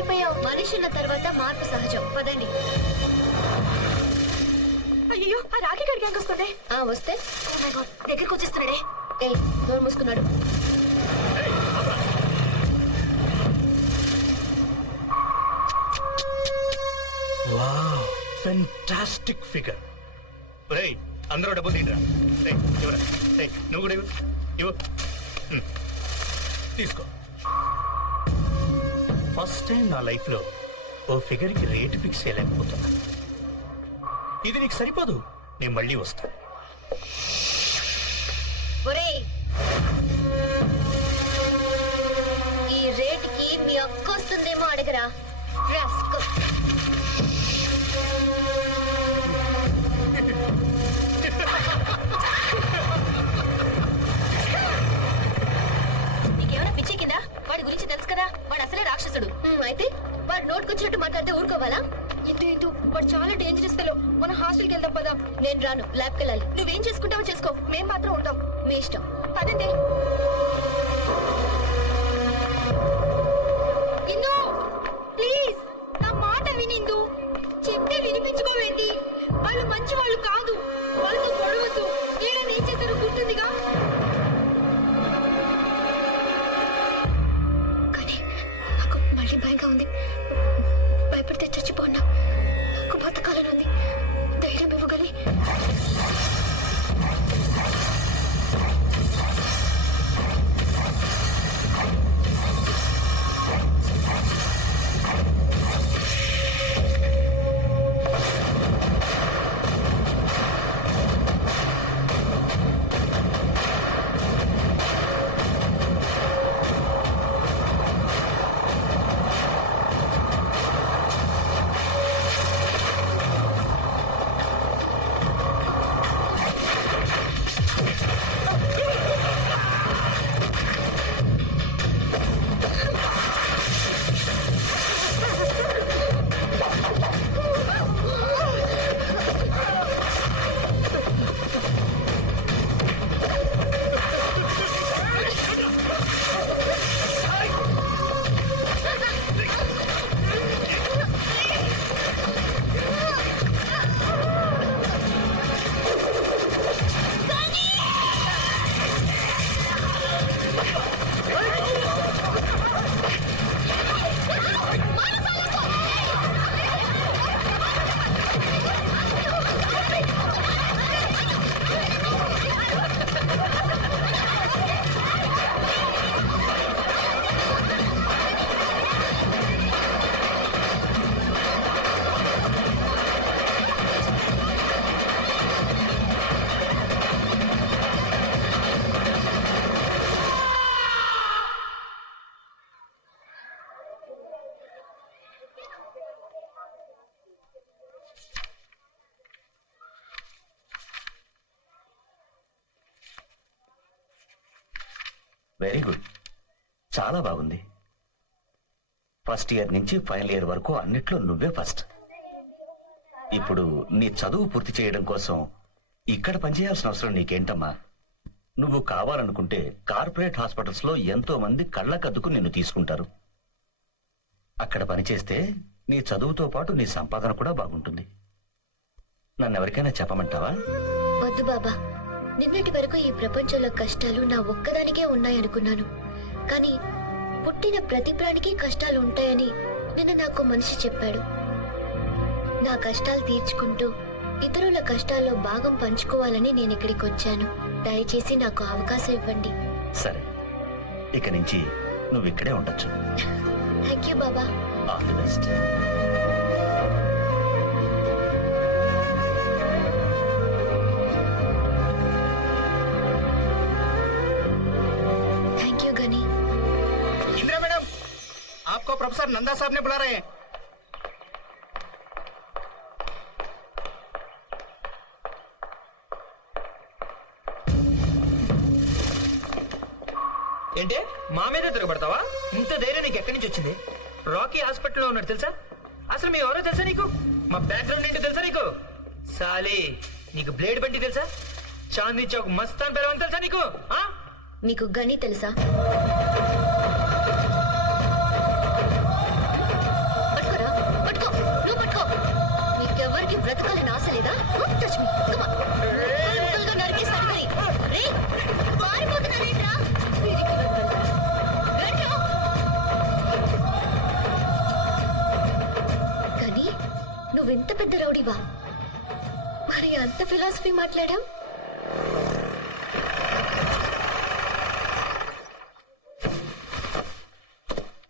మారిపోయావు మనిషి ఉన్న తర్వాత మార్పు సహజం. పదండి. అయ్యో ఆ రాఖీ గడికి వస్తుండే ఆ వస్తే. గాడ్ దగ్గరికి వచ్చేస్తున్నాడే. ఏ నోరు మూసుకున్నాడు. వావ్ ఫెంటాస్టిక్ ఫిగర్ రేయ్ అందరూ డబ్బు తింటరా రేయ్ ఇవ్వరా. రేయ్ నువ్వు కూడా ఇవ్వు. ఇవ్వు. తీసుకో. ఫస్ట్ టైం నా లైఫ్లో ఓ ఫిగర్కి రేట్ ఫిక్స్ చేయలేకపోతున్నా. ఇది నీకు సరిపోదు నేను మళ్ళీ వస్తా. ఒరేయ్! ఈ రేటుకి మీ అక్క వస్తుందేమో అడగరా. రాస్కో. ఇటు వాడు చాలా డేంజరస్ ఫెలో మన హాస్టల్కి వెళ్దాం పదా. నేను రాను. ల్యాబ్కి వెళ్ళాలి. నువ్వేం చేసుకుంటావో చేసుకో. మేం మాత్రం ఉంటాం. మీ ఇష్టం. పదండి. వెరీ గుడ్ చాలా బాగుంది. ఫస్ట్ ఇయర్ నుంచి ఫైనల్ ఇయర్ వరకు అన్నిట్లో నువ్వే ఫస్ట్ ఇప్పుడు నీ చదువు పూర్తి చేయడం కోసం ఇక్కడ పనిచేయాల్సిన అవసరం నీకేంటమ్మా? నువ్వు కావాలనుకుంటే కార్పొరేట్ హాస్పిటల్స్లో ఎంతో మంది కళ్ళకద్దుకు నిన్ను తీసుకుంటారు. అక్కడ పనిచేస్తే నీ చదువుతో పాటు నీ సంపాదన కూడా బాగుంటుంది. నన్ను ఎవరికైనా చెప్పమంటావా? వద్దు బాబా. నిన్నటి వరకు ఈ ప్రపంచంలో కష్టాలు నా ఒక్కదానికే ఉన్నాయనుకున్నాను. కానీ పుట్టిన ప్రతి ప్రాణికి కష్టాలు ఉంటాయని నిన్న నాకు మనిషి చెప్పాడు. నా కష్టాలు తీర్చుకుంటూ ఇతరుల కష్టాల్లో భాగం పంచుకోవాలని నేను ఇక్కడికి వచ్చాను. దయచేసి నాకు అవకాశం ఇవ్వండి. సరే. ఇక నుంచి నువ్వు ఇక్కడే ఉండొచ్చు. Thank you Baba. All the best. आपको प्रोफेसर नंदा साहब ने बुला रहे हैं ఏంటే మా మీద తిరగబడతావా ఇంత ధైర్యం నీకు ఎక్కడి నుంచి వచ్చింది రాకీ హాస్పిటల్లో ఉన్నాడు తెలుసా అసలు మీ ఎవరో తెలుసా నీకు మా బ్యాక్గ్రౌండ్ ఏంటో తెలుసా నీకు సాలి నీకు బ్లేడ్ బండి తెలుసా చాందీ చౌక్ మస్తాన్ పేరు తెలుసా నీకు ఆ? నీకు గని తెలుసా ఫిలాసఫీ మాట్లాడావు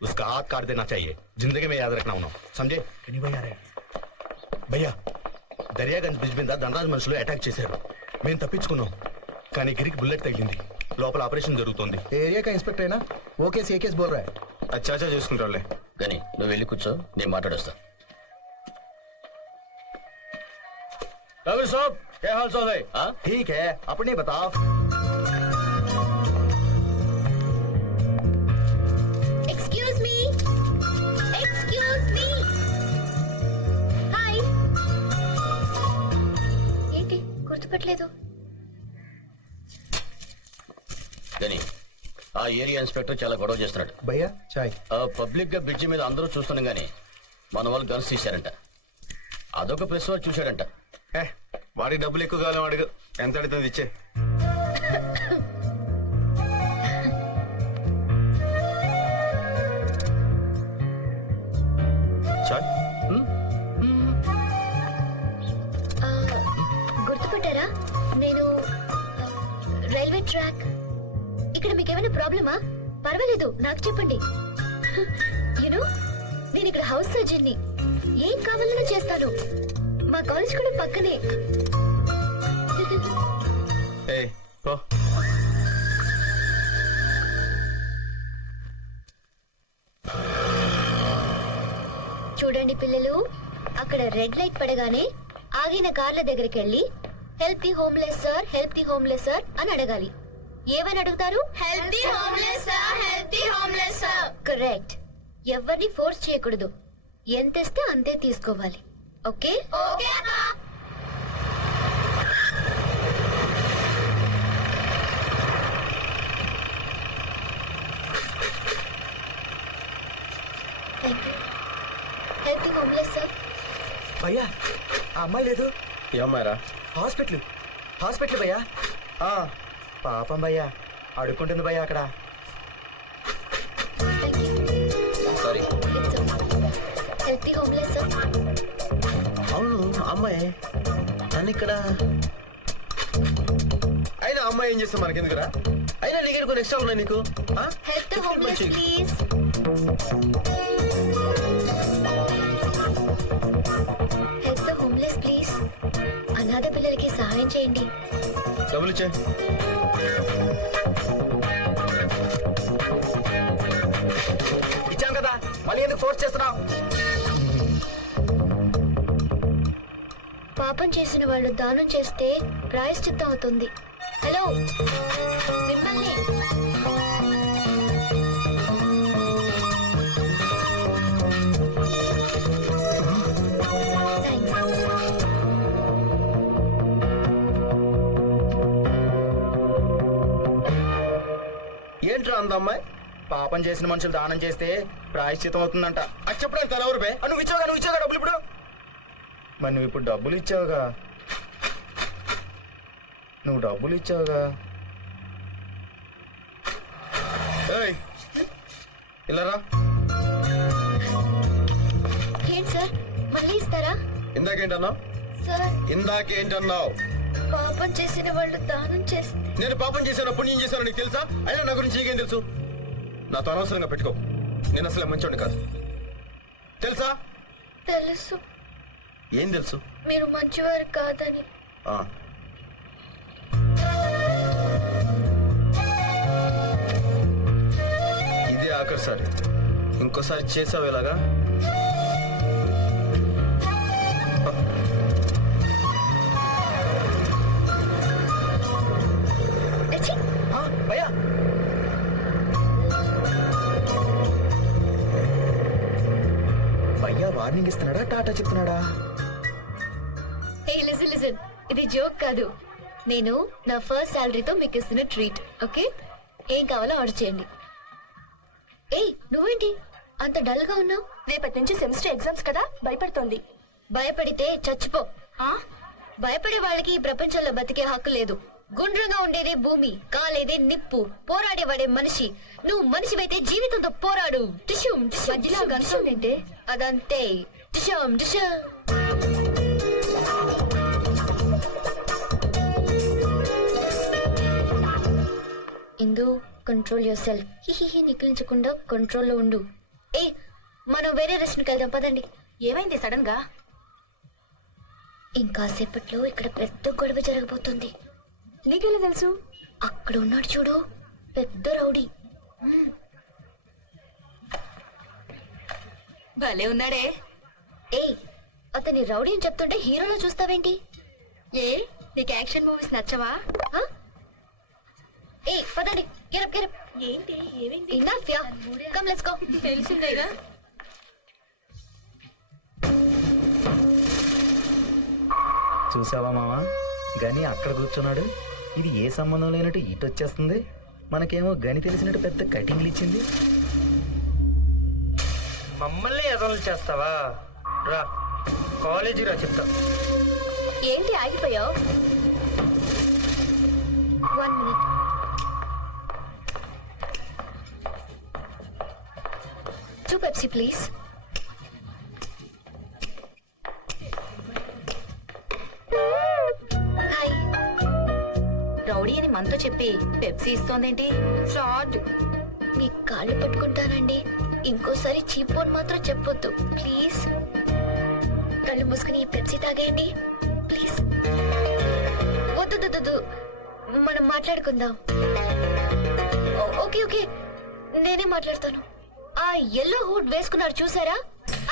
उसका हाथ काट देना चाहिए जिंदगी में याद रखना उन्होंने समझे కని పోయారే భయ్యా దర్యాగంజ్ బ్రిడ్జ్ మీద ధనరాజ్ మనుషులు అటాక్ చేశారు మేము తప్పించుకున్నాం కానీ గిరికి బుల్లెట్ తగిలింది లోపల ఆపరేషన్ జరుగుతోంది एरिया का इंस्पेक्टर है ना वो केस ये केस बोल रहा है అచ్చాచా చూసుకుంటారులే కానీ నువ్వు వెళ్ళి కూర్చో నేను మాట్లాడొస్తా రవి సాబ్ ఏ హాల్ సాబ్ है हाँ? ठीक है अपने बताओ excuse me excuse me hi ఏంటి గుర్తుపట్టలేదు కానీ ఆ ఏరియా ఇన్స్పెక్టర్ చాలా గొడవ చేస్తున్నాడు भैया चाय ఆ పబ్లిక్ గా బ్రిడ్జి మీద అందరూ చూస్తున్నాం గానీ మన వాళ్ళు గన్స్ తీశారంట అదొక ప్రెస్ వాళ్ళు చూశాడంట ఏ వాడికి డబ్బులు ఎక్కువ కావాలి వాడికి ఎంత అడుగుతుంది ఇచ్చే? చాయ్? ఆ, గుర్తుపట్టారా? నేను రైల్వే ట్రాక్. ఇక్కడ మీకు ఏమైనా ప్రాబ్లమా? పర్వాలేదు నాకు చెప్పండి. యూనో నేను ఇక్కడ హౌస్ సర్జన్ని ఏం కావాలన్నా చేస్తాను. మా కాలేజ్ కూడా పక్కనే. ఏ పో. చూడండి పిల్లలు అక్కడ రెడ్ లైట్ పడగానే ఆగిన కార్ల దగ్గరికి వెళ్ళి help the homeless sir help the homeless sir అని అడగాలి. ఏమని అడుగుతారు? Help the homeless sir help the homeless sir correct ఎవరిని ఫోర్స్ చేయకూడదు. ఎంత ఇస్తే అంతే తీసుకోవాలి. ఓకే? भैया ఆ అమ్మాయి లేదు. ఏమ్మారా హాస్పిటల్. హాస్పిటల్ భయ్యా. ఆ, పాపం భయ్యా అడుక్కుంటుంది భయ్యా అక్కడ. అమ్మాయి. నన్ను ఇక్కడ అయినా అమ్మాయి ఏం చేస్తా మనకెందుకురా? అయినా నీకు కొన్ని ఎక్స్ట్రా ఉన్నాయి నీకు? అనాథ పిల్లలకి సహాయం చేయండి. డబ్బులు ఇచ్చే ఇచ్చాం కదా. మళ్ళీ ఎందుకు ఫోర్స్ చేస్తున్నావు? పాపం చేసిన వాళ్ళు దానం చేస్తే ప్రాయశ్చిత్తం అవుతుంది. హలో? మిమ్మల్ని ఏంట్రా అందమ్మాయి? పాపం చేసిన మనుషులు దానం చేస్తే ప్రాయశ్చితం అవుతుందంట. అది చెప్పడానికి తన ఎవరు బే. నువ్వు ఇచ్చావు నువ్వు ఇచ్చావు డబ్బులు ఇప్పుడు? మరి నువ్వు ఇప్పుడు డబ్బులు ఇచ్చావుగా. నువ్వు డబ్బులు ఇచ్చావుగా. ఏయ్ ఇలా రా. ఏంటి సార్? మళ్ళీ ఇస్తారా? ఇందాకేంటన్నావు సార్. ఇందాకేంటన్నావు పాపం చేసిన వాళ్ళు దానం చేస్తే నేను పాపం చేశాను పుణ్యం చేశాను నీకు తెలుసా? అయినా నా గురించి నీకేం తెలుసు? నాతో అనవసరంగా పెట్టుకో. నేను అసలు మంచోడిని కాదు. తెలుసా? తెలుసు. ఏం తెలుసు? మీరు మంచివారు కాదని. ఆ. ఇదే ఆఖరిసారి. ఇంకోసారి చేసావు ఇలాగా అచ్చి! భయ్యా. వార్నింగ్ ఇస్తున్నాడా? టాటా చెప్తున్నాడా? ఇది జోక్ కాదు. నేను నా ఫస్ట్ శాలరీతో మీకు ఇస్తున్న ట్రీట్ ఓకే ఏం కావాలో ఆర్డర్ చేయండి. ఏయ్ నువ్వేంటి? అంత డల్గా ఉన్నావు? రేపటి నుంచి సెమిస్టర్ ఎగ్జామ్స్ కదా భయపడుతోంది. భయపడితే చచ్చిపో. ఆ? భయపడే వాళ్ళకి ఈ ప్రపంచంలో బతికే హక్కు లేదు. గుండ్రంగా ఉండేదే భూమి కాలేదే నిప్పు పోరాడేవాడే మనిషి. నువ్వు మనిషివైతే జీవితంతో పోరాడు. మధ్యలో? అదంతే. టిష్యూం టిష్యూం ఇందు కంట్రోల్ యువర్ సెల్ఫ్ హిహిహి నికిలించకుండా కంట్రోల్లో ఉండు. ఏ మనం వేరే రెస్టారెంట్కి వెళ్దాం పదండి. ఏమైంది సడన్గా ఇంకాసేపట్లో ఇక్కడ పెద్ద గొడవ జరగబోతుంది. నీకెలా తెలుసు? అక్కడ ఉన్నాడు చూడు పెద్ద రౌడీ. భలే ఉన్నాడే. ఏ అతని రౌడీ అని చెప్తుంటే హీరోలో చూస్తావేంటి? ఏ నీకు యాక్షన్ మూవీస్ నచ్చవా? ఆ? ఏ పదండి. Get up get up. ఏంటి? ఏమైంది? Enough yeah come let's go తెలిసిందేగా చూసావా మావా? గని అక్కడ కూర్చున్నాడు. ఇది ఏ సంబంధం లేనట్టు ఇటు వచ్చేస్తుంది మనకేమో గని తెలిసినట్టు పెద్ద కటింగ్లు ఇచ్చింది. మమ్మల్ని ఎదలు చేస్తావా? రా కాలేజీ రా చెప్తా. ఏంటి ఆగిపోయావు? Two Pepsi please hi rowdy అని మనతో చెప్పి పెప్సీ ఇస్తోందేంటి? ఫ్రాడ్. మీ కాళ్ళు పట్టుకుంటానండి. ఇంకోసారి చీప్ అని మాత్రం చెప్పొద్దు. ప్లీజ్. కళ్ళు మూసుకుని పెప్సీ తాగేయండి. ప్లీజ్. వద్దు మనం మాట్లాడుకుందాం. Okay okay. నేనే మాట్లాడతాను. ఆ ఎల్లో హూడ్ వేసుకున్నారు చూసారా?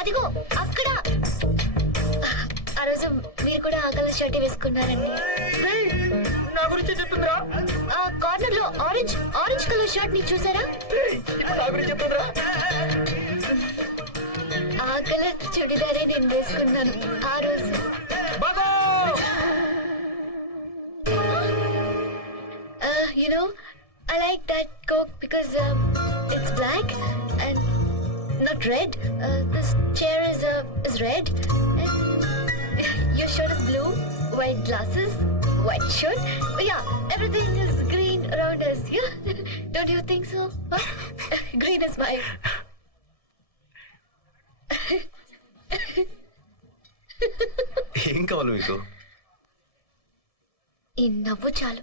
అదిగో అక్కడ. ఆ రోజు మీరు కూడా ఆ కలర్ షర్ట్ వేసుకున్నారండి. నా గురించి చెప్తుందిరా. ఆ కార్నర్లో ఆరెంజ్ ఆరెంజ్ కలర్ షర్ట్ని చూసారా? నా గురించి చెప్తుందిరా. ఆ కలర్ చుడిదారే నేను వేసుకున్నాను ఆ రోజు. బాగో! You know I like that coke not red. Uh, this chair is uh, is red. And your shirt is blue. White glasses. White shirt. But yeah, everything is green around us. Yeah, don't you think so? Huh? green is my. ఏం కావాలి మీకు ఈ నవ్వు చాలు